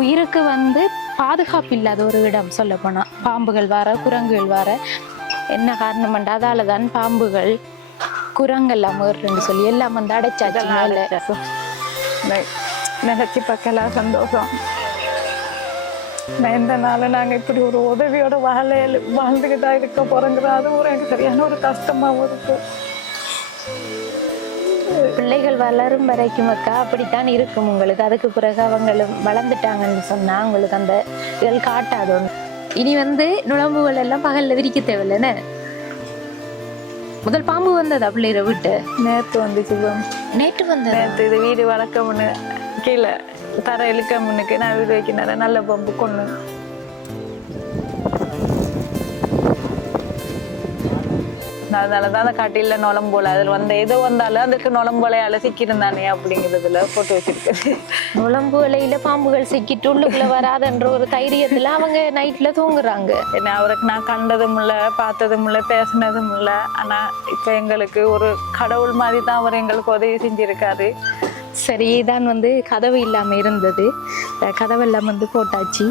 உயிருக்கு வந்து பாதுகாப்பு இல்லாத ஒரு இடம் சொல்ல போனா. பாம்புகள் வர, குரங்குகள் வர, என்ன காரணம் அதால தான் பாம்புகள் குரங்கெல்லாம் ஏறுன்னு சொல்லி எல்லாம் வந்து அடைச்சாச்சு. நினைச்சு பார்க்கலாம் சந்தோஷம். எந்த நாளும் நாங்க இப்படி ஒரு உதவியோட வாழ்ந்துகிட்டா இருக்க போறோங்கிற அது ஒரு எனக்கு சரியான ஒரு கஷ்டமாவும் இருக்கு. பிள்ளைகள் வளரும் வரைக்கும் அக்கா அப்படித்தான் இருக்கும் உங்களுக்கு. அதுக்கு பிறகு அவங்களும் வளர்ந்துட்டாங்கன்னு சொன்னா உங்களுக்கு அந்த இதழ் காட்டாது. இனி வந்து நுழம்புகள் எல்லாம் பகல்ல விரிக்க தேவையில்லைன்னு. முதல் பாம்பு வந்தது பிள்ளைற விட்டு நேற்று வந்துச்சு. நேற்று வந்தது. நேற்று இது வீடு வளர்க்க முன்னு கீழே தர இழுக்க முன்னுக்கு நான் வீடு வைக்கிற நல்ல பம்பு கொண்டு அதனாலதான் அந்த காட்டில நுழம்போல அதுல வந்த எது வந்தாலும் அதுக்கு நுழம்போலையால சிக்கிருந்தானே அப்படிங்கிறதுல போட்டு வச்சிருக்கு. நுழம்பு இலையில பாம்புகள் சிக்கிட்டு உள்ளுக்குள்ள வராதுன்ற ஒரு தைரியத்துல அவங்க நைட்ல தூங்குறாங்க. என்ன அவருக்கு நான் கண்டதும் இல்லை, பார்த்ததும் இல்லை, பேசினதும் இல்லை. ஆனா இப்ப எங்களுக்கு ஒரு கடவுள் மாதிரி தான் அவர் எங்களுக்கு உதவி செஞ்சிருக்காரு. சரி, தான் வந்து கதவு இல்லாம இருந்தது, கதவெல்லாம் வந்து போட்டாச்சு.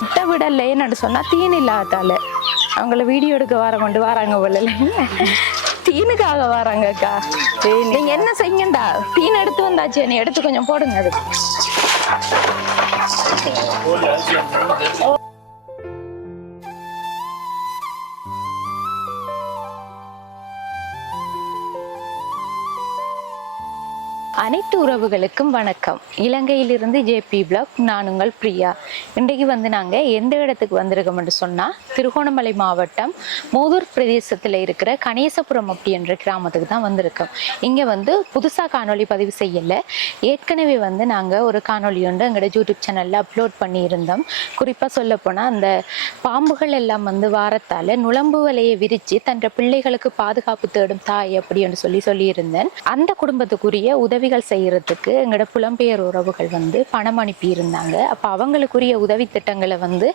விட்ட விடல என்னன்னு சொன்னா தீன் இல்லாதால அவங்கள வீடியோ எடுக்க கொண்டு வராங்க போல. தீனுக்காக வராங்க அக்கா. நீங்க என்ன செய்யண்டா, தீன் எடுத்து வந்தாச்சு, நீ எடுத்து கொஞ்சம் போடுங்க. அது அனைத்து உறவுகளுக்கும் வணக்கம். இலங்கையிலிருந்து ஜேபி பிளாக், நான் உங்கள் பிரியா. இன்றைக்கு வந்து நாங்கள் எந்த இடத்துக்கு வந்திருக்கோம்னு சொன்னால் திருகோணமலை மாவட்டம் மூதூர் பிரதேசத்தில் இருக்கிற கணேசபுரம் அப்படின்ற கிராமத்துக்கு தான் வந்திருக்கோம். இங்கே வந்து புதுசாக காணொலி பதிவு செய்யலை. ஏற்கனவே வந்து நாங்கள் ஒரு காணொலி ஒன்று எங்களோட யூடியூப் சேனலில் அப்லோட் பண்ணியிருந்தோம். குறிப்பாக சொல்லப்போனால் அந்த பாம்புகள் எல்லாம் வந்து வாரத்தால் நுழம்பு வலையை விரித்து தன் பிள்ளைகளுக்கு பாதுகாப்பு தேடும் தாய் அப்படின்னு சொல்லியிருந்தேன். அந்த குடும்பத்துக்குரிய உதவிகள் செய்யறதுக்கு எங்களோட புலம்பெயர் உறவுகள் வந்து பணம் அனுப்பி இருந்தாங்க. அப்போ அவங்களுக்குரிய உதவி திட்டங்களை வந்து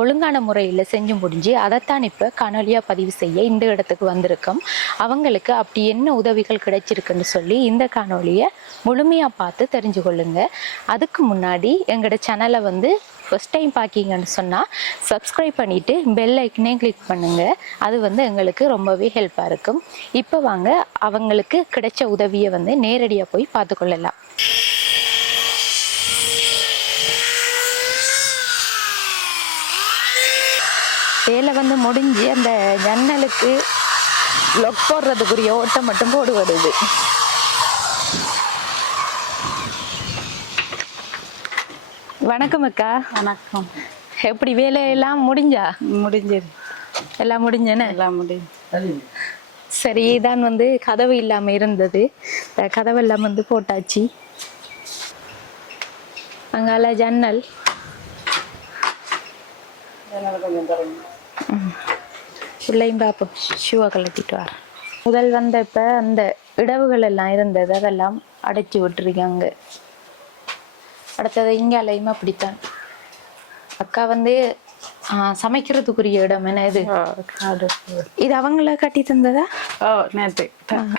ஒழுங்கான முறையில் செஞ்சு முடிஞ்சு அதைத்தான் இப்போ காணொலியாக பதிவு செய்ய இந்த இடத்துக்கு வந்திருக்கோம். அவங்களுக்கு அப்படி என்ன உதவிகள் கிடைச்சிருக்குன்னு சொல்லி இந்த காணொலியை முழுமையாக பார்த்து தெரிஞ்சு கொள்ளுங்க. அதுக்கு முன்னாடி எங்களோட சேனலை வந்து ஃபர்ஸ்ட் டைம் பார்க்கிங்கன்னு சொன்னால் சப்ஸ்கிரைப் பண்ணிவிட்டு பெல் ஐக்கனே கிளிக் பண்ணுங்கள். அது வந்து எங்களுக்கு ரொம்பவே ஹெல்ப்பாக இருக்கும். இப்போ வாங்க அவங்களுக்கு கிடைச்ச உதவியை வந்து நேரடியாக போய் பார்த்துக்கொள்ளலாம். வேலை வந்து முடிஞ்சு அந்த ஜன்னலுக்கு லொக் போடுறதுக்குரிய ஓட்டம் மட்டும் போடுவது. வணக்கம் அக்கா. வணக்கம். எப்படி வேலையெல்லாம் முடிஞ்சா? முடிஞ்சது, எல்லாம் முடிஞ்சேன்னு. எல்லாம் முடிஞ்சு. சரி, தான் வந்து கதவு இல்லாமல் இருந்தது, கதவெல்லாம் வந்து போட்டாச்சு. அங்கால ஜன்னல் பிள்ளையும் பார்ப்போம். ஷூவை கழட்டிட்டு வர முதல் வந்தப்ப அந்த இடவுகள் எல்லாம் இருந்தது, அதெல்லாம் அடைச்சி விட்டுருக்காங்க. அடுத்தது இங்காலையும் அப்படித்தான். அக்கா வந்து சமைக்கிறதுக்குரிய இடம் என்ன இது? இது அவங்கள கட்டி தந்ததா? நேற்று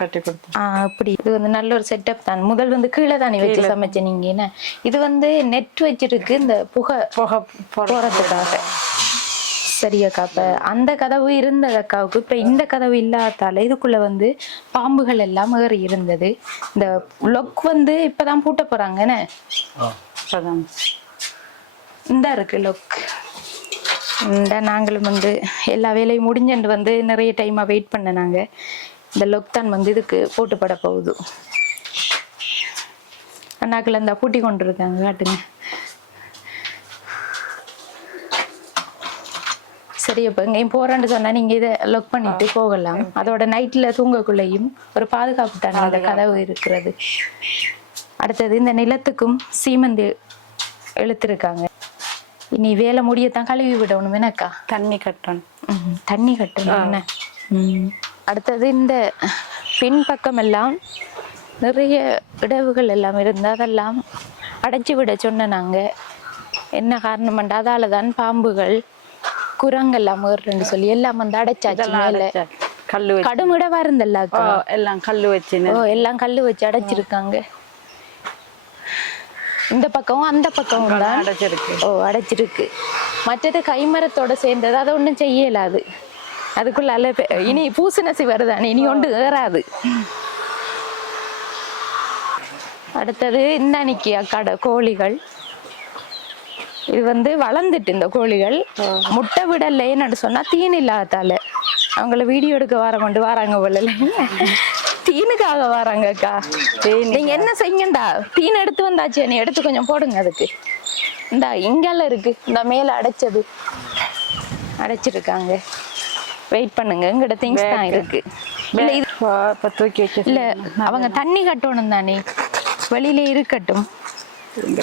கட்டி கொடுத்தேன். அப்படி இது வந்து நல்ல ஒரு செட்டப் தான். முதல் வந்து கீழே தானே வச்சு சமைச்ச நீங்க என்ன? இது வந்து நெட் வச்சிருக்கு இந்த புகை போறதுக்காக. சரி அக்கா, இப்ப அந்த கதவு இருந்தது அக்காவுக்கு, இப்ப இந்த கதவு இல்லாதால இதுக்குள்ள வந்து பாம்புகள் எல்லாம் ஏறி இருந்தது. இந்த லொக் வந்து இப்பதான் பூட்ட போறாங்கன்னு இந்த இருக்கு லொக். இந்த நாங்களும் வந்து எல்லா வேலையும் முடிஞ்சுட்டு வந்து நிறைய டைமா வெயிட் பண்ண நாங்க. இந்த லொக் தான் வந்து இதுக்கு போட்டுப்பட போகுது. அண்ணாக்கள் அந்த பூட்டி கொண்டு இருக்காங்க, காட்டுங்க. சரி, அப்ப எங்கேயும் போறேன்னு சொன்னா நீங்க இதை லொக் பண்ணிட்டு போகலாம். அதோட நைட்ல தூங்கக்குள்ளையும் ஒரு பாதுகாப்பு தானே அந்த கதவு இருக்கிறது. அடுத்தது இந்த நிலத்துக்கும் சீமந்தி இழுத்துருக்காங்க. இனி வேலை முடியத்தான் கழுவி விடணும் என்னக்கா? தண்ணி கட்டணும். தண்ணி கட்டணும் என்ன? அடுத்தது இந்த பின்பக்கம் எல்லாம் நிறைய இடவுகள் எல்லாம் இருந்து அதெல்லாம் அடைச்சி விட சொன்ன நாங்க. என்ன காரணம் அதால தான் பாம்புகள் குரங்கெல்லாம் ஏறுன்னு சொல்லி எல்லாம் வந்து அடைச்சாச்சு. மேல கல்லு கடும் இடவா இருந்தல்ல, எல்லாம் கல்லு வச்சு எல்லாம் கல்லு வச்சு அடைச்சிருக்காங்க. இந்த பக்கம் அந்த பக்கம் தான் அடைச்சிருக்கு. ஓ அடைச்சிருக்கு. மற்றது கைமரத்தோட சேர்ந்தது அதை ஒன்றும் செய்யலாது. அதுக்குள்ள இனி பூசணசி வருதானே, இனி ஒன்று ஏறாது. அடுத்தது இந்த அன்னைக்கு அக்காட கோழிகள். இது வந்து வளர்ந்துட்டு இந்த கோழிகள் முட்டை விடலைன்னு சொன்னா தீன் இல்லாதால அவங்கள வீடியோ எடுக்க வராங்க போல. தீனுக்காக வராங்க அக்கா. நீங்க என்ன செய்யுங்கண்டா, தீன் எடுத்து வந்தாச்சு, நீ எடுத்து கொஞ்சம் போடுங்க அதுக்கு. இந்த இங்கெல்லாம் இருக்கு, இந்த மேல அடைச்சிருக்காங்க. வெயிட் பண்ணுங்க, எங்கிட்ட திங்ஸ் தான் இருக்கு. இல்ல இது தூக்கி வச்சு இல்ல அவங்க தண்ணி கட்டணும் தானே, வெளியில இருக்கட்டும்,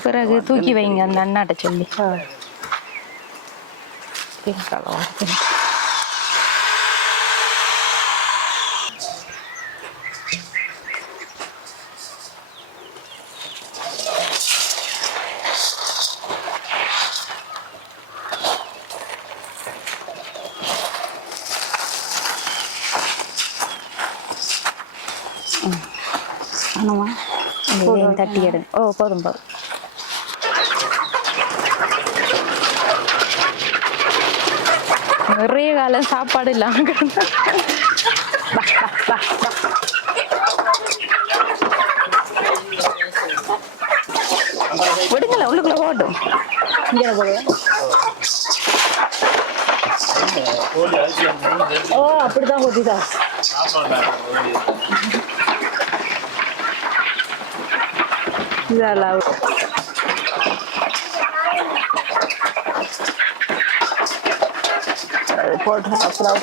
பிறகு தூக்கி வைங்க அந்த அண்ணாட்ட சொல்லி. தட்டி எடுங்க. ஓ போதும் போதும். நிறைய காலம் சாப்பாடு இல்லாம விடுங்கள, உள்ளுக்குள்ள போட்டும். ஓ அப்படிதான் கொதிதா. இதெல்லாம் போட்டு அப்புறம்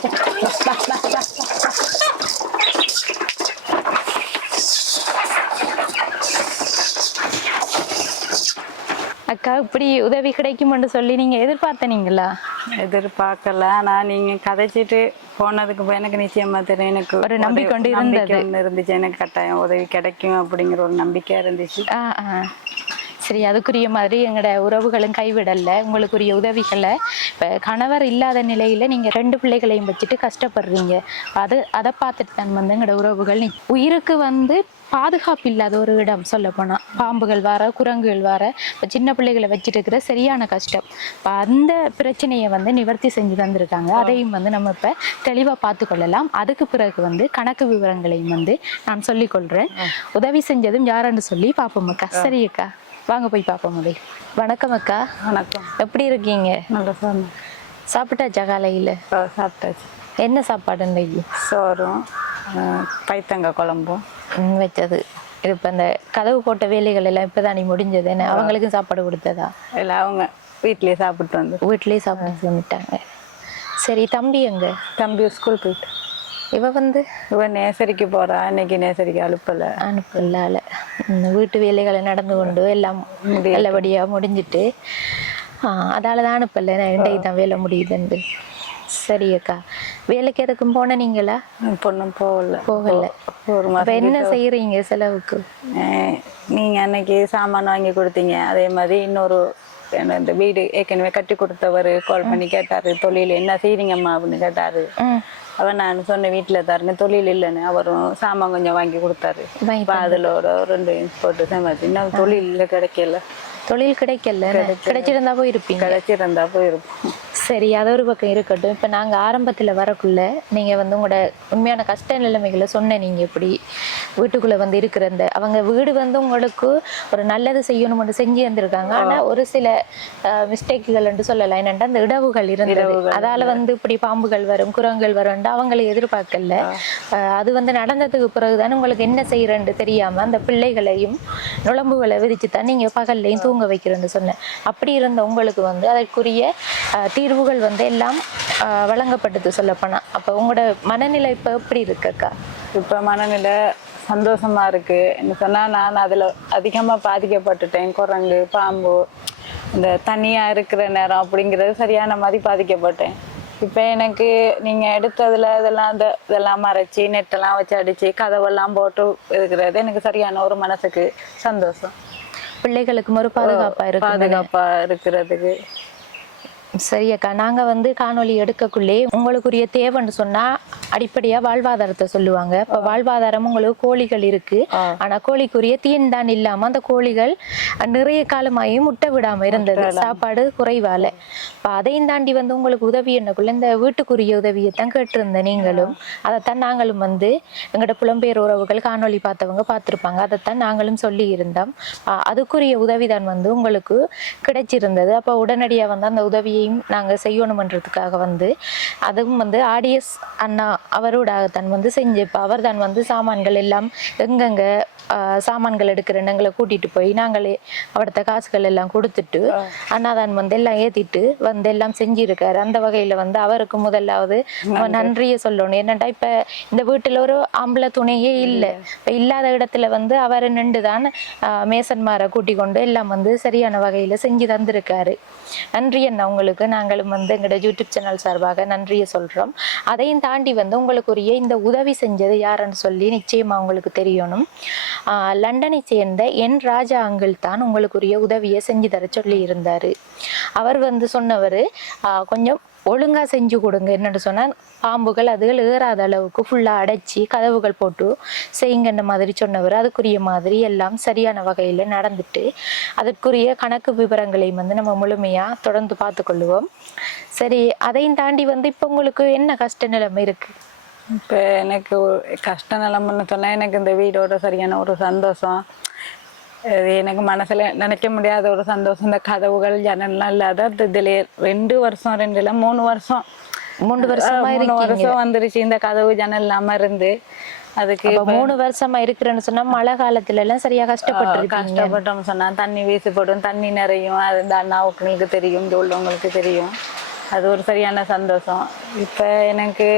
அக்கா இப்படி உதவி கிடைக்கும்னு சொல்லி நீங்க எதிர்பார்த்தனீங்களா? எதிர்பார்க்கல. நான் நீங்க கதைச்சிட்டு போனதுக்கு எனக்கு நிச்சயமா தெரியும், எனக்கு ஒரு நம்பிக்கை இருந்துச்சு, எனக்கு கட்டாயம் உதவி கிடைக்கும் அப்படிங்கிற ஒரு நம்பிக்கை இருந்துச்சு. சரி, அதுக்குரிய மாதிரி எங்களோட உறவுகளும் கைவிடல, உங்களுக்குரிய உதவிகளை. இப்போ கணவர் இல்லாத நிலையில நீங்க 2 பிள்ளைகளையும் வச்சுட்டு கஷ்டப்படுறீங்க. அதை பார்த்துட்டு தான் வந்து எங்களோட உறவுகள் உயிருக்கு வந்து பாதுகாப்பு இல்லாத ஒரு இடம். சொல்ல போனா பாம்புகள் வர, குரங்குகள் வர, இப்போ சின்ன பிள்ளைகளை வச்சுட்டு இருக்கிற சரியான கஷ்டம். இப்போ அந்த பிரச்சனையை வந்து நிவர்த்தி செஞ்சு தந்திருக்காங்க. அதையும் வந்து நம்ம இப்போ தெளிவாக பார்த்து கொள்ளலாம். அதுக்கு பிறகு வந்து கணக்கு விவரங்களையும் வந்து நான் சொல்லிக்கொள்றேன். உதவி செஞ்சதும் யாருன்னு சொல்லி பார்ப்போம் அக்கா. சரி அக்கா, வாங்க போய் பார்ப்போம். முதல் வணக்கம் அக்கா. வணக்கம். எப்படி இருக்கீங்க? நல்லா சார். சாப்பிட்டாச்சா? காலையில் சாப்பிட்டாச்சு. என்ன சாப்பாடு இன்னைக்கு? சோறும் பைத்தங்காய் குழம்பும் வச்சது. இது இப்போ இந்த கதவு போட்ட வேலைகள் எல்லாம் இப்போதான் நீ முடிஞ்சது. என்ன அவங்களுக்கும் சாப்பாடு கொடுத்ததா? இல்லை, அவங்க வீட்லேயே சாப்பிட்டு வீட்லேயே சாப்பிட்டு வந்துட்டாங்க. சரி, தம்பி எங்க? தம்பி ஸ்கூல் போயிட்டு. இவ நேசரிக்கு போறா. இன்னைக்கு நேசரிக்கு அனுப்பல. வீட்டு வேலைகளை நடந்து கொண்டு எல்லாம் நல்லபடியா முடிஞ்சிட்டு அதாலதான் அனுப்பல. இன்றைக்கு தான் வேலை முடியுதுண்டு. சரி அக்கா, வேலைக்கு எதுக்கும் போன நீங்களா? பொண்ணும் போகல. ஒரு மாதம். என்ன செய்யறீங்க செலவுக்கு? நீங்க அன்னைக்கு சாமான் வாங்கி கொடுத்தீங்க, அதே மாதிரி இன்னொரு இந்த வீடு ஏற்கனவே கட்டி கொடுத்தவர் கால் பண்ணி கேட்டாரு, தொழில் என்ன செய்றீங்கம்மா அப்படின்னு கேட்டாரு. அவன் நான் சொன்ன வீட்டுல தாருங்க, தொழில் இல்லைன்னு. அவரும் சாமான் கொஞ்சம் வாங்கி கொடுத்தாரு. அதுல ஒரு 2 இன்ச் போட்டு சமாளிச்சு. இன்னும் தொழில் கிடைக்கல. தொழில் கிடைக்கல. கிடைச்சிருந்தா போயிருப்பீங்க. கிடைச்சிருந்தா போயிருப்போம். சரி, அது ஒரு பக்கம் இருக்கட்டும். இப்போ நாங்கள் ஆரம்பத்தில் வரக்குள்ள நீங்கள் வந்து உங்களோட உண்மையான கஷ்ட நிலைமைகளை சொன்ன. நீங்கள் இப்படி வீட்டுக்குள்ளே வந்து இருக்கிற இந்த அவங்க வீடு வந்து உங்களுக்கு ஒரு நல்லது செய்யணும்னு செஞ்சு வந்திருக்காங்க. ஆனால் ஒரு சில மிஸ்டேக்குகள் என்று சொல்லலாம். என்னென்னா அந்த இடவுகள் இருந்தது. அதால் வந்து இப்படி பாம்புகள் வரும், குரங்குகள் வரும், அவங்களை எதிர்பார்க்கல. அது வந்து நடந்ததுக்கு பிறகுதான் உங்களுக்கு என்ன செய்யறேன்னு தெரியாமல் அந்த பிள்ளைகளையும் நுழம்புகளை விதிச்சு தான் நீங்கள் பகல்லையும் தூங்க வைக்கிறேன்னு சொன்னேன். அப்படி இருந்த உங்களுக்கு வந்து அதற்குரிய தீர்வுகள் வந்து எல்லாம் வழங்கப்பட்டது சொல்லப்போனா. அப்போ உங்களோட மனநிலை இப்போ எப்படி இருக்குக்கா? இப்போ மனநிலை சந்தோஷமா இருக்கு. என்ன சொன்னா, நான் அதுல அதிகமா பாதிக்கப்பட்டுட்டேன். குரங்கு, பாம்பு, இந்த தனியா இருக்கிற நேரம் அப்படிங்கிறது சரியான மாதிரி பாதிக்கப்பட்டேன். இப்போ எனக்கு நீங்க எடுத்ததுல இதெல்லாம் மறைச்சி நெட்டெல்லாம் வச்சு அடிச்சு கதவெல்லாம் போட்டு இருக்கிறது எனக்கு சரியான ஒரு மனசுக்கு சந்தோஷம். பிள்ளைகளுக்கும் ஒரு பாதுகாப்பா இருக்கிறதுக்கு. சரி அக்கா, நாங்கள் வந்து காணொலி எடுக்கக்குள்ளே உங்களுக்குரிய தேவைன்னு சொன்னால் அடிப்படையா வாழ்வாதாரத்தை சொல்லுவாங்க. இப்ப வாழ்வாதாரம் உங்களுக்கு கோழிகள் இருக்கு, ஆனா கோழிக்குரிய தீன் தான் இல்லாம அந்த கோழிகள் நிறைய காலமாயி முட்டை விடாம இருந்தது, சாப்பாடு குறைவால. இப்ப அதையும் தாண்டி வந்து உங்களுக்கு உதவி என்னக்குள்ள இந்த வீட்டுக்குரிய உதவியைத்தான் கேட்டிருந்தேன் நீங்களும். அதைத்தான் நாங்களும் வந்து எங்களோட புலம்பெயர் உறவுகள் காணொளி பார்த்தவங்க பார்த்திருப்பாங்க, அதைத்தான் நாங்களும் சொல்லி இருந்தோம். அதுக்குரிய உதவிதான் வந்து உங்களுக்கு கிடைச்சிருந்தது. அப்ப உடனடியா வந்து அந்த உதவியையும் நாங்க செய்யணும்ன்றதுக்காக வந்து அதுவும் வந்து ஆடியஸ் அண்ணா அவரோடாகத்தான் வந்து செஞ்சு, இப்போ அவர் தான் வந்து சாமான்கள் எல்லாம் எங்கெங்க சாமான்கள் எடுக்கிற எங்களை கூட்டிட்டு போய் நாங்களே அவர்த்த காசுகள் எல்லாம் கொடுத்துட்டு அண்ணா தான் வந்து எல்லாம் ஏத்திட்டு வந்து எல்லாம் செஞ்சிருக்காரு. அந்த வகையில வந்து அவருக்கு முதலாவது நன்றியை சொல்லணும். என்னட்டா இப்ப இந்த வீட்டுல ஒரு ஆம்பளை துணையே இல்லை, இப்ப இல்லாத இடத்துல வந்து அவர் நின்றுதான் மேசன்மாரை கூட்டி கொண்டு எல்லாம் வந்து சரியான வகையில செஞ்சு தந்திருக்காரு. நன்றி அண்ணா உங்களுக்கு. நாங்களும் வந்து எங்களோட யூடியூப் சேனல் சார்பாக நன்றியை சொல்றோம். அதையும் தாண்டி வந்து உங்களுக்குரிய இந்த உதவி செஞ்சது யாருன்னு சொல்லி நிச்சயமா உங்களுக்கு தெரியணும். லண்டனை சேர்ந்த என் ராஜா அங்கிள் தான் உங்களுக்குரிய உதவியை செஞ்சு தர சொல்லி இருந்தாரு. அவர் வந்து சொன்னவர் கொஞ்சம் ஒழுங்கா செஞ்சு கொடுங்க, என்னன்னு சொன்னா பாம்புகள் அதுகள் ஏறாத அளவுக்கு ஃபுல்லா அடைச்சி கதவுகள் போட்டு செய்யுங்கன்ற மாதிரி சொன்னவர். அதுக்குரிய மாதிரி எல்லாம் சரியான வகையில நடந்துட்டு அதற்குரிய கணக்கு விவரங்களையும் வந்து நம்ம முழுமையா தொடர்ந்து பார்த்து கொள்ளுவோம். சரி, அதையும் தாண்டி வந்து இப்ப உங்களுக்கு என்ன கஷ்ட நிலைமை இருக்கு? இப்போ எனக்கு கஷ்ட நிலைமைன்னு சொன்னால் எனக்கு இந்த வீடோட சரியான ஒரு சந்தோஷம், இது எனக்கு மனசில் நினைக்க முடியாத ஒரு சந்தோஷம். இந்த கதவுகள் ஜன்னல்லாம் இல்லாத இதில் 2 வருஷம் 2 இல்லை 3 வருஷம் 3 வருஷம் வந்துருச்சு இந்த கதவு ஜன்னல் இல்லாமல் இருந்து. அதுக்கு 3 வருஷமா இருக்கிறேன்னு சொன்னா மழை காலத்துல எல்லாம் சரியா கஷ்டப்பட்டோம் சொன்னா தண்ணி வீசுப்படும், தண்ணி நிறையும். அது இந்த அண்ணாவுக்கு தெரியும், இங்கே உள்ளவங்களுக்கு தெரியும். அது ஒரு சரியான சந்தோஷம். இப்போ எனக்கு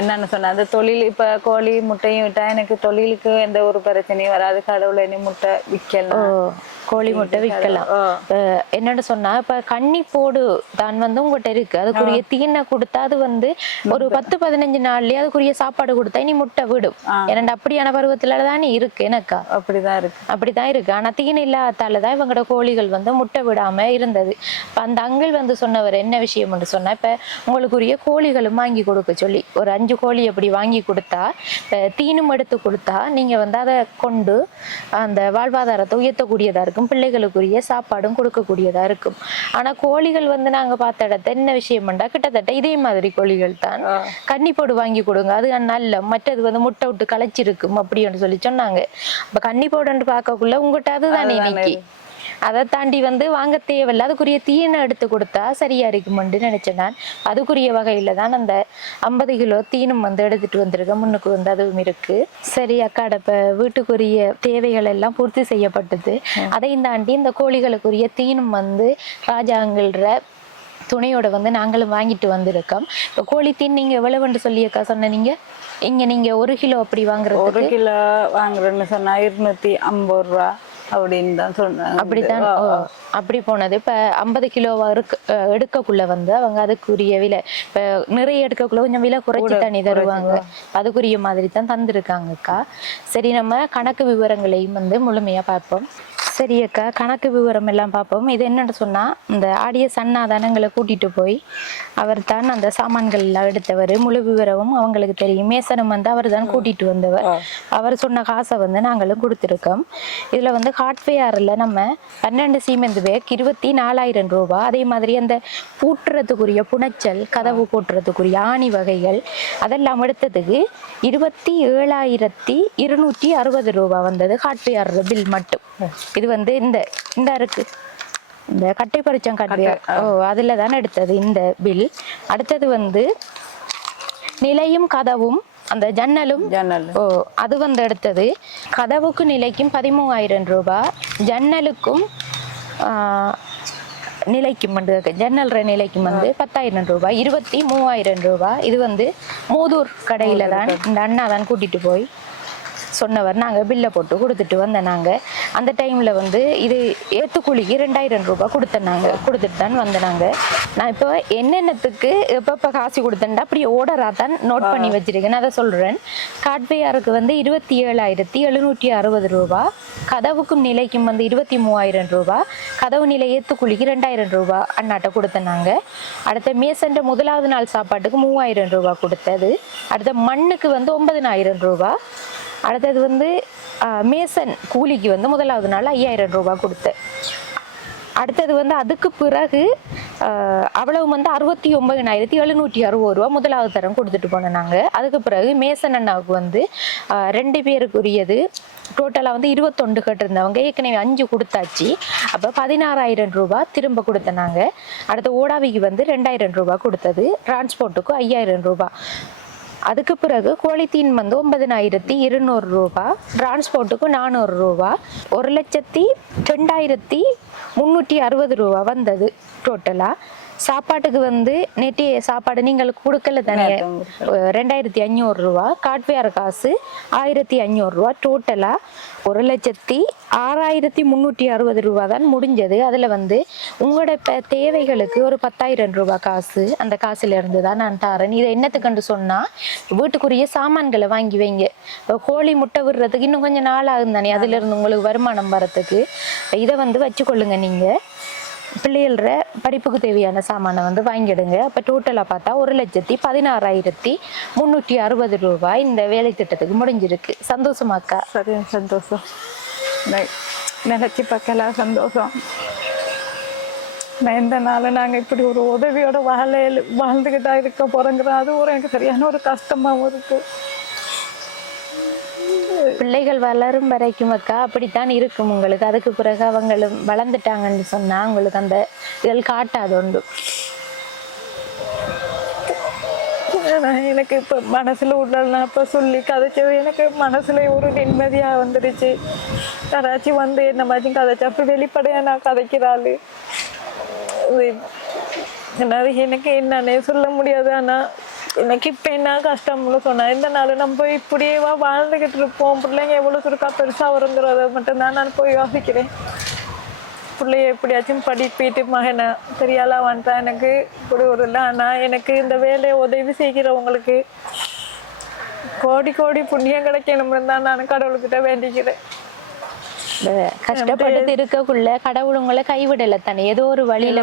என்னன்னு சொன்னா அந்த தொழில், இப்ப கோழி முட்டையும் விட்டா எனக்கு தொழிலுக்கு எந்த ஒரு பிரச்சனையும் வராது. கடவுளை நீ முட்டை விற்கலாம், கோழி முட்டை விற்கலாம். என்னன்னு சொன்னா இப்ப கன்னி போடு தான் வந்து உங்ககிட்ட இருக்கு, அதுக்குரிய தீனை கொடுத்தா அது வந்து ஒரு 10-15 நாள்லயே அதுக்குரிய சாப்பாடு கொடுத்தா இனி முட்டை விடும். ஏன்னா அப்படியான பருவத்துலதான் இருக்கு எனக்கா. அப்படிதான் இருக்கு. ஆனா தீன் இல்லாதாலதான் இவங்களோட கோழிகள் வந்து முட்டை விடாம இருந்தது. இப்ப அந்த அங்கிள் வந்து சொன்னவர் என்ன விஷயம்னு சொன்னா, இப்ப உங்களுக்குரிய கோழிகளும் வாங்கி கொடுக்க சொல்லி ஒரு 5 கோழி அப்படி வாங்கி கொடுத்தா தீனும் எடுத்து கொடுத்தா நீங்க வந்து அதை கொண்டு அந்த வாழ்வாதாரத்தை உயர்த்தக்கூடியதா இருக்கும், பிள்ளைகளுக்குரிய சாப்பாடும் கொடுக்கக்கூடியதா இருக்கும். ஆனா கோழிகள் வந்து நாங்க பார்த்த இடத்த என்ன விஷயம்டா கிட்டத்தட்ட இதே மாதிரி கோழிகள் தான். கன்னிப்போடு வாங்கி கொடுங்க, அது நல்ல, மற்றது வந்து முட்டை விட்டு களைச்சிருக்கும் அப்படின்னு சொல்லி சொன்னாங்க. இப்ப கன்னிப்போடுன்னு பார்க்கக்குள்ள உங்ககிட்ட அதுதானே இன்னைக்கு. அதை தாண்டி வந்து வாங்க தேவையில்ல, அதுக்குரிய தீனை எடுத்து கொடுத்தா சரியா இருக்குமென்று நினைச்சேன் நான். அதுக்குரிய வகையில தான் அந்த 50 கிலோ தீனும் வந்து எடுத்துட்டு வந்திருக்கேன். முன்னுக்கு வந்து அதுவும் இருக்கு. சரி அக்காட இப்ப வீட்டுக்குரிய தேவைகள் எல்லாம் பூர்த்தி செய்யப்பட்டது. அதையும் தாண்டி இந்த கோழிகளுக்குரிய தீனும் வந்து ராஜாங்கள்ற துணையோட வந்து நாங்களும் வாங்கிட்டு வந்திருக்கோம். இப்போ கோழி தீன் நீங்க எவ்வளவுன்னு சொல்லியக்கா சொன்னீங்க? இங்க நீங்க 1 கிலோ அப்படி வாங்குறது, 1 கிலோ வாங்குறேன்னு சொன்னா 250 ரூபா அப்படின்னு தான் சொன்னாங்க. அப்படித்தான். அப்படி போனது. இப்ப 50 கிலோவா எடுக்கக்குள்ள வந்து அவங்க அதுக்குரிய விலை, இப்ப நிறைய எடுக்கக்குள்ள கொஞ்சம் விலை குறைச்சி தண்ணி தருவாங்க, அதுக்குரிய மாதிரி தான் தந்திருக்காங்கக்கா. சரி, நம்ம கணக்கு விவரங்களையும் வந்து முழுமையா பார்ப்போம். சரி அக்கா, கணக்கு விவரம் எல்லாம் பார்ப்போம். இது என்னன்னு சொன்னா, இந்த ஆடியஸ் அண்ணா தானங்களை கூட்டிட்டு போய் அவர் தான் அந்த சாமான்கள் எல்லாம் எடுத்தவர். முழு விவரமும் அவங்களுக்கு தெரியும். மேசனம் வந்து அவர் தான் கூட்டிட்டு வந்தவர். அவர் சொன்ன காசை வந்து நாங்களும் கொடுத்துருக்கோம். இதுல வந்து ஹார்ட்வேர்ல நம்ம 12 சீமெந்து பேக் 24,000 ரூபா. அதே மாதிரி அந்த பூட்டுறதுக்குரிய புனைச்சல், கதவு போட்டுறதுக்குரிய ஆணி வகைகள் அதெல்லாம் எடுத்ததுக்கு 27,260 ரூபா வந்தது ஹார்ட்வேர் பில் மட்டும். இது வந்து இந்த இருக்கு, இந்த கட்டை பறிச்சம் ஹார்ட்வேர், அதுல தானே எடுத்தது இந்த பில். அடுத்தது வந்து நிலையும் கதவும் அந்த ஜன்னலும் அது வந்து எடுத்தது. கதவுக்கு நிலைக்கும் 13,000 ரூபா, ஜன்னலுக்கும் நிலைக்கும் வந்து ஜன்னல் நிலைக்கும் வந்து 10,000 ரூபாய், 23,000 ரூபாய். இது வந்து மூதூர் கடையில தான் இந்த அண்ணா தான் கூட்டிட்டு போய் சொன்னவர் நாங்கள் பில்லை போட்டு கொடுத்துட்டு வந்தேன். நாங்கள் அந்த டைமில் வந்து இது ஏற்றுக்கூலிக்கு 2000 ரூபாய் கொடுத்தேன். நாங்கள் கொடுத்துட்டு தான் வந்தேன். நான் இப்போ என்னென்னத்துக்கு எப்போ காசு கொடுத்தேன்டா அப்படி ஓர்டராக தான் நோட் பண்ணி வச்சிருக்கேன். அதை சொல்கிறேன். காட்வேயாருக்கு வந்து 27,760 ரூபா, கதவுக்கும் நிலைக்கும் வந்து 23,000 ரூபா, கதவு நிலை ஏற்றுக்கூலிக்கு 2000 ரூபா அண்ணாட்ட கொடுத்தேன். நாங்கள் அடுத்த மேசன்ற முதலாவது நாள் சாப்பாட்டுக்கு 3000 ரூபா கொடுத்தது. அடுத்த மண்ணுக்கு வந்து 9,000 ரூபா. அடுத்தது வந்து மேசன் கூலிக்கு வந்து முதலாவது நாள் 5,000 ரூபா கொடுத்தேன். அடுத்தது வந்து அதுக்கு பிறகு அவ்வளவு வந்து 69,760 ரூபா முதலாவது தரம் கொடுத்துட்டு போனோம். நாங்கள் அதுக்கு பிறகு மேசன் அண்ணாவுக்கு வந்து 2 பேருக்குரியது டோட்டலாக வந்து 21 கேட்டிருந்தவங்க ஏற்கனவே 5 கொடுத்தாச்சு. அப்போ 16,000 ரூபா திரும்ப கொடுத்தேன். நாங்கள் அடுத்த ஓடாவிக்கு வந்து 2,000 ரூபா கொடுத்தது, டிரான்ஸ்போர்ட்டுக்கு 5,000 ரூபா. அதுக்கு பிறகு குவாலித்தீன் வந்து 9,200 ரூபா, டிரான்ஸ்போர்ட்டுக்கு 400 ரூபா, 1,02,360 ரூபா வந்தது டோட்டலாக. சாப்பாட்டுக்கு வந்து நேற்று சாப்பாடு நீங்கள் கொடுக்கல தானே, 2,500 ரூபா, காட்வேர் காசு 1,500 ரூபா, டோட்டலாக 1,06,360 ரூபா தான் முடிஞ்சது. அதில் வந்து உங்களோட தேவைகளுக்கு ஒரு 10,000 ரூபா காசு, அந்த காசுல இருந்து தான் நான் தரேன். இதை என்னத்துக்குன்னு சொன்னால் வீட்டுக்குரிய சாமான்களை வாங்கி வைங்க. கோழி முட்டை விடுறதுக்கு இன்னும் கொஞ்சம் நாள் ஆகும் தானே, அதுல இருந்து உங்களுக்கு வருமானம் வரத்துக்கு இதை வந்து வச்சுக்கொள்ளுங்க. நீங்கள் பிள்ளைகள படிப்புக்கு தேவையான சாமானை வந்து வாங்கிடுங்க. அப்போ டோட்டலாக பார்த்தா 1,16,360 ரூபாய் இந்த வேலை திட்டத்துக்கு முடிஞ்சிருக்கு. சந்தோஷமாக்கா? சரி, சந்தோஷம். நினைச்சு பார்க்கலாம், சந்தோஷம். நான் எந்த நாளும் நாங்கள் இப்படி ஒரு உதவியோட வாழ்ந்துக்கிட்டா இருக்க போகிறோங்கிறோம். அது ஒரு எனக்கு சரியான ஒரு கஷ்டமாகவும் இருக்கு. பிள்ளைகள் வளரும் வரைக்கும் அக்கா அப்படித்தான் இருக்கும் உங்களுக்கு. அதுக்கு பிறகு அவங்களும் வளர்ந்துட்டாங்கன்னு சொன்னா உங்களுக்கு அந்த இதழ் காட்டாது உண்டு. எனக்கு இப்போ மனசுல உடல்னா இப்போ சொல்லி கதைச்சது எனக்கு மனசுல ஒரு நிம்மதியாக வந்துடுச்சு. யாராச்சும் வந்து என்ன மாதிரி கதைச்சா அப்போ வெளிப்படையாக நான் கதைக்கிறாள். எனக்கு என்னன்னே சொல்ல முடியாது. ஆனால் எனக்கு இப்போ என்ன கஷ்டம்னு சொன்னேன். இந்த நாள் நம்ம இப்படியேவா வாழ்ந்துக்கிட்டு இருப்போம், பிள்ளைங்க எவ்வளோ சுருக்கா பெருசாக வருங்கிறத மட்டும்தான் நான் போய் யோசிக்கிறேன். பிள்ளைய எப்படியாச்சும் படிப்பிட்டு மகனை பெரியாலாம் வந்துட்டா எனக்கு இப்படி ஒரு இல்லை. ஆனால் எனக்கு இந்த வேலையை உதவி செய்கிறவங்களுக்கு கோடி கோடி புண்ணியம் கிடைக்கணும்னு தான் நான் கடவுள்கிட்ட வேண்டிக்கிறேன். கஷ்டப்பட்டு இருக்கக்குள்ள கடவுள் உங்களை கைவிடல தானே, ஏதோ ஒரு வழியில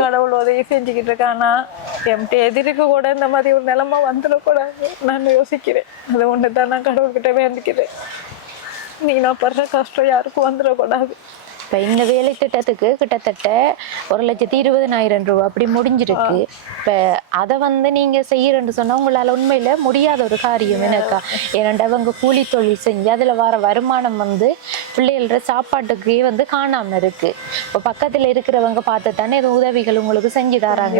கடவுள் உதவி செஞ்சுக்கிட்டு இருக்கானா. என்கிட்ட எதிர்க்க கூட இந்த மாதிரி ஒரு நிலைமை வந்துடக்கூடாது நான் யோசிக்கிறேன். அது ஒண்ணுதான் நான் கடவுள்கிட்ட வேண்டிக்கிறேன். நீ நான் படுற கஷ்டம் யாருக்கும் வந்துடக்கூடாது. இப்போ இந்த வேலை திட்டத்துக்கு கிட்டத்தட்ட 1,20,000 ரூபா அப்படி முடிஞ்சிருக்கு. இப்போ அதை வந்து நீங்கள் செய்யறேன்னு சொன்னால் உங்களால் உண்மையில் முடியாத ஒரு காரியம் எனக்கா. ஏன்னாண்டா அவங்க கூலி தொழில் செஞ்சு அதில் வர வருமானம் வந்து பிள்ளைகள சாப்பாட்டுக்கே வந்து காணாமல் இருக்கு. இப்போ பக்கத்தில் இருக்கிறவங்க பார்த்து தானே இது உதவிகள் உங்களுக்கு செஞ்சு தராங்க.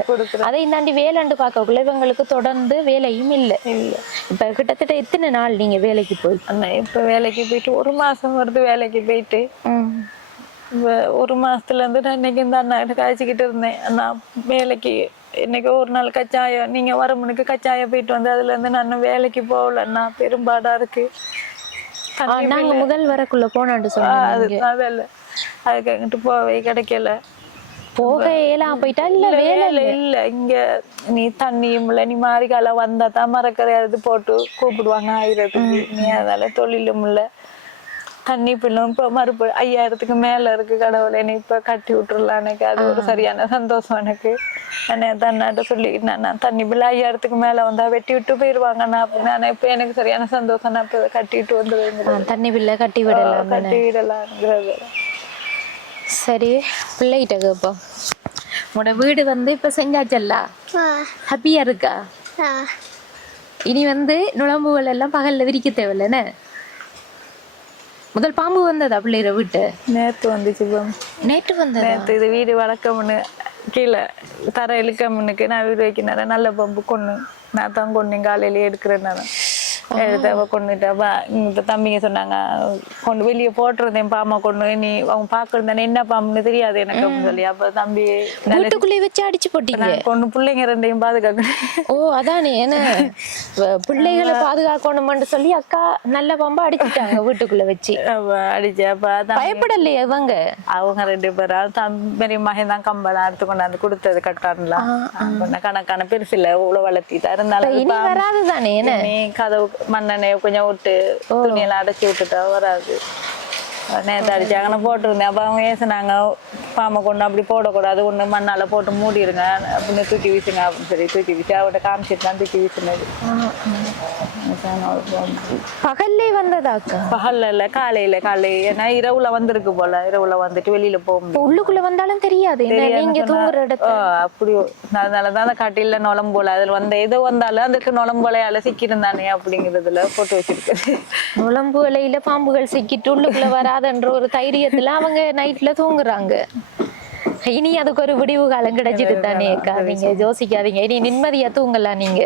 அதை தாண்டி வேலைண்டு பார்க்கக்குள்ள இவங்களுக்கு தொடர்ந்து வேலையும் இல்லை. இப்போ கிட்டத்தட்ட எத்தனை நாள் நீங்கள் வேலைக்கு போய்? இப்போ வேலைக்கு போயிட்டு 1 மாதம் வருது. வேலைக்கு போயிட்டு 1 மாசத்துலேருந்து நான் இன்னைக்கு இந்த அண்ணா காய்ச்சிக்கிட்டு இருந்தேன். நான் வேலைக்கு இன்னைக்கு ஒரு நாள் கச்சாயம் நீங்கள் வர முன்னுக்கு கச்சாயம் போயிட்டு வந்து அதுலேருந்து நான் வேலைக்கு போகலன்னா பெரும்பாடாக இருக்கு. நாங்கள் முதல் வரக்குள்ள போனான்னு சொன்னாங்க. வேலை அதுக்கு அங்கிட்டு போவே கிடைக்கல. போக ஏலாம் போயிட்டா இல்லை வேலை இல்லை. இங்கே நீ தண்ணியும் இல்லை, நீ மாறிக்கால வந்தா தான் மரக்கரையாது போட்டு கூப்பிடுவாங்க ஆயிரத்துக்கு. நீ அதால தொழிலும் இல்லை, தண்ணி பிள்ளும் இப்போ மறுப்பு 5,000க்கு மேலே இருக்கு. கடவுளை நீ இப்போ கட்டி விட்டுருலாம். எனக்கு அது ஒரு சரியான சந்தோஷம். எனக்கு தன்னாட்ட சொல்லிக்கிட்டு நான் தண்ணி பிள்ளை 5,000க்கு மேலே வந்தா வெட்டி விட்டு போயிடுவாங்கண்ணா அப்படின்னு. ஆனால் இப்போ எனக்கு சரியான சந்தோஷம். நான் இப்போ கட்டிட்டு வந்துடுவேன். தண்ணி பிள்ளை கட்டி விடலாங்கிறது. சரி, பிள்ளைகிட்ட கேப்போம். உங்களோட வீடு வந்து இப்போ செஞ்சாச்சல்ல, ஹாப்பியா இருக்கா? இனி வந்து நுழம்புகள் எல்லாம் பகல்ல விரிக்க தேவையில்லைன்னு. முதல் பாம்பு வந்ததா பிள்ளைகிற வீட்டு? நேற்று வந்துச்சு. நேற்று வந்தது. நேற்று இது வீடு வளர்க்கமுன்னு கீழே தர இழுக்கமுன்னுக்கு நான் வீடு வைக்கினேன். நல்ல பம்பு கொண்டு நான் தான் கொண்டேன் காலையிலேயே எடுக்கிறேன். எடுத்து அவ கொண்டுட்டு அப்ப இந்த தம்பிங்க சொன்னாங்க கொண்டு வெளியே போட்டுருந்தேன் பாம்பை கொண்டு நீ அவங்க பாக்குறதானே என்ன பாம்புன்னு தெரியாது எனக்கு அப்படின்னு சொல்லி அப்ப தம்பி வீட்டுக்குள்ளே வச்சு அடிச்சு போட்டீங்க நான் கொண்டு பிள்ளைங்க ரெண்டையும் பாதுகாக்கணும். ஓ அதானே என்ன பிள்ளைகளை பாதுகாக்கணும்னு சொல்லி அக்கா நல்ல பாம்பா அடிச்சுட்டாங்க வீட்டுக்குள்ள வச்சு. அடிச்சு அப்ப பயப்படலையே இவங்க? அவங்க 2 பேரும் பெரிய மகன் தான் கம்பெல்லாம் எடுத்து கொண்டாந்து கொடுத்தது கட்டான்லாம் கணக்கான பெருசு இல்ல இவ்வளவு வளர்த்திட்டா இருந்தாலும் இனி வராதுதானே என்ன கதவு மண்ணெண்ணெய கொஞ்சம் விட்டு துணியெல்லாம் அடைச்சி விட்டுட்டா வராது. நேற்று அடிச்சாங்கன்னு போட்டிருந்தேன். அப்ப அவங்க ஏசுனாங்க பாம்பை கொண்டு அப்படி போடக்கூடாது ஒண்ணு மண்ணால போட்டு மூடிடுங்க அப்படின்னு தூக்கி வீசுங்க அப்படின்னு சொல்லி தூக்கி வீசி அவட்ட காமிச்சிட்டு தான் தூக்கி வீசினது. பகல்லே வந்ததாக்கா? பகல்ல இல்ல காலையில ஏன்னா இரவுல வந்திருக்கு போல. இரவுல வந்துட்டு வெளியில போக உள்ளுக்குள்ள வந்தாலும் தெரியாது நீங்க தூங்குற இடத்துல. அப்படி அதனாலதான் அந்த கட்டில நுழம்போல அதுல வந்த ஏதோ வந்தாலும் அதுக்கு நுழம்போலையால சிக்கிருந்தானே அப்படிங்கறதுல போட்டு வச்சிருக்கு. நுழம்பு இலையில பாம்புகள் சிக்கிட்டு உள்ளுக்குள்ள வராதுன்ற ஒரு தைரியத்துல அவங்க நைட்ல தூங்குறாங்க. இனி அதுக்கு ஒரு விடிவு காலம் கிடைச்சிட்டு தானே அக்கா. நீங்க யோசிக்காதீங்க, இனி நிம்மதியா தூங்கலாம். நீங்க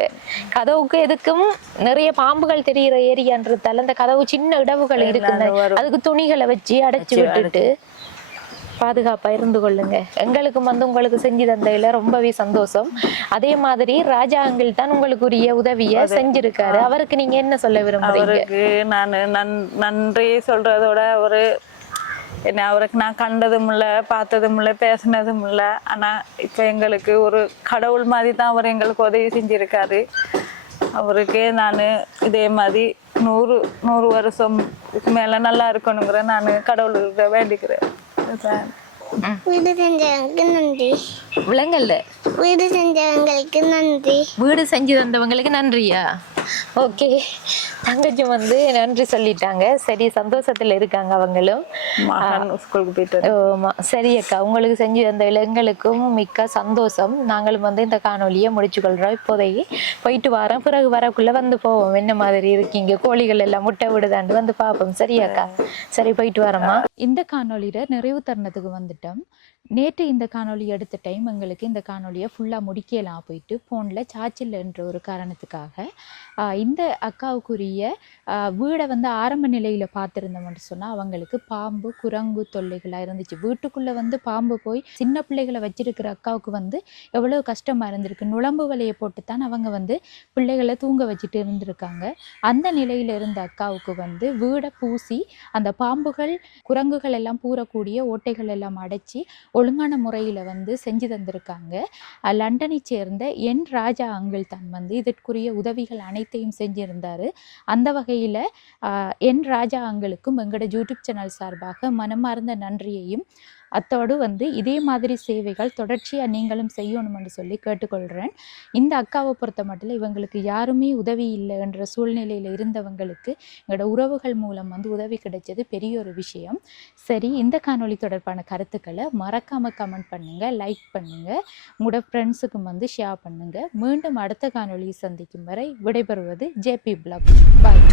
கதவுக்கு எதுக்கும் நிறைய பாம்புகள் தெரிகிற ஏரியான்றதால அந்த கதவு சின்ன இடவுகள் இருக்குங்க, அதுக்கு துணிகளை வச்சு அடைச்சு விட்டுட்டு பாதுகாப்பா இருந்து கொள்ளுங்க. எங்களுக்கும் வந்து உங்களுக்கு செஞ்சு தந்தையில ரொம்பவே சந்தோஷம். அதே மாதிரி ராஜா அங்கிள் தான் உங்களுக்கு உரிய உதவிய செஞ்சிருக்காரு. அவருக்கு நீங்க என்ன சொல்ல விரும்புறீங்க? அவருக்கு நான் நன்றி சொல்றதோட என்ன அவருக்கு நான் கண்டதும் இல்லை பார்த்ததும் இல்லை பேசினதும் இல்லை. ஆனா இப்ப எங்களுக்கு ஒரு கடவுள் மாதிரி தான் அவர் எங்களுக்கு உதவி செஞ்சிருக்காரு. அவருக்கு நான் இதே மாதிரி 100 வருஷம் மேல நல்லா இருக்கணுங்கிற நான் கடவுள்கிட்ட வேண்டிக்கிறேன். வீடு செஞ்சவங்களுக்கு நன்றி. விலங்கல்ல வீடு செஞ்சவங்களுக்கு நன்றி. வீடு செஞ்சு தந்தவங்களுக்கு நன்றியா? ஓகே, தங்கச்சி வந்து நன்றி சொல்லிட்டாங்க. சரி, சந்தோஷத்துல இருக்காங்க அவங்களும். ஸ்கூலுக்கு போயிட்டு சரி அக்கா, உங்களுக்கு செஞ்சு தந்த எங்களுக்கும் மிக்க சந்தோஷம். நாங்களும் வந்து இந்த காணொலியை முடிச்சு கொள்றோம். இப்போதைக்கு போயிட்டு வரோம், பிறகு வரக்குள்ள வந்து போவோம் என்ன மாதிரி இருக்கீங்க, கோழிகள் எல்லாம் முட்டை விடுதாண்டு வந்து பார்ப்போம். சரியாக்கா? சரி, போயிட்டு வரோமா. இந்த காணொலியில நிறைவு தருணத்துக்கு வந்துட்டோம். நேற்று இந்த காணொலி எடுத்த டைம் எங்களுக்கு இந்த காணொலியை ஃபுல்லாக முடிக்கலாம் போயிட்டு ஃபோனில் சார்ஜ் இல்லைன்ற ஒரு காரணத்துக்காக இந்த அக்காவுக்குரிய வீடை வந்து ஆரம்ப நிலையில் பார்த்துருந்தோம்னு சொன்னால் அவங்களுக்கு பாம்பு குரங்கு தொல்லைகளாக இருந்துச்சு. வீட்டுக்குள்ளே வந்து பாம்பு போய் சின்ன பிள்ளைகளை வச்சிருக்கிற அக்காவுக்கு வந்து எவ்வளோ கஷ்டமாக இருந்திருக்கு. நுழம்பு வலையை போட்டு தான் அவங்க வந்து பிள்ளைகளை தூங்க வச்சுட்டு இருந்திருக்காங்க. அந்த நிலையில் இருந்த அக்காவுக்கு வந்து வீடை பூசி அந்த பாம்புகள் குரங்குகள் எல்லாம் பூரக்கூடிய ஓட்டைகள் எல்லாம் அடைச்சி ஒழுங்கான முறையில் வந்து செஞ்சு தந்திருக்காங்க. லண்டனை சேர்ந்த என் ராஜா அங்கிள் தான் வந்து இதற்குரிய உதவிகள் அனைத்தையும் செஞ்சிருந்தார். அந்த வகையில் என் ராஜா அங்கிளுக்கும் எங்களோட யூடியூப் சேனல் சார்பாக மனமார்ந்த நன்றியையும் அத்தோடு வந்து இதே மாதிரி சேவைகள் தொடர்ச்சியாக நீங்களும் செய்யணும்னு சொல்லி கேட்டுக்கொள்கிறேன். இந்த அக்காவை பொறுத்த மட்டும் இவங்களுக்கு யாருமே உதவி இல்லை என்ற சூழ்நிலையில் இருந்தவங்களுக்கு எங்களோட உறவுகள் மூலம் வந்து உதவி கிடைச்சது பெரிய ஒரு விஷயம். சரி, இந்த காணொளி தொடர்பான கருத்துக்களை மறக்காமல் கமெண்ட் பண்ணுங்கள், லைக் பண்ணுங்கள், உங்களோட ஃப்ரெண்ட்ஸுக்கும் வந்து ஷேர் பண்ணுங்கள். மீண்டும் அடுத்த காணொளியை சந்திக்கும் வரை விடைபெறுவது ஜேபி பிளாக். பாய்.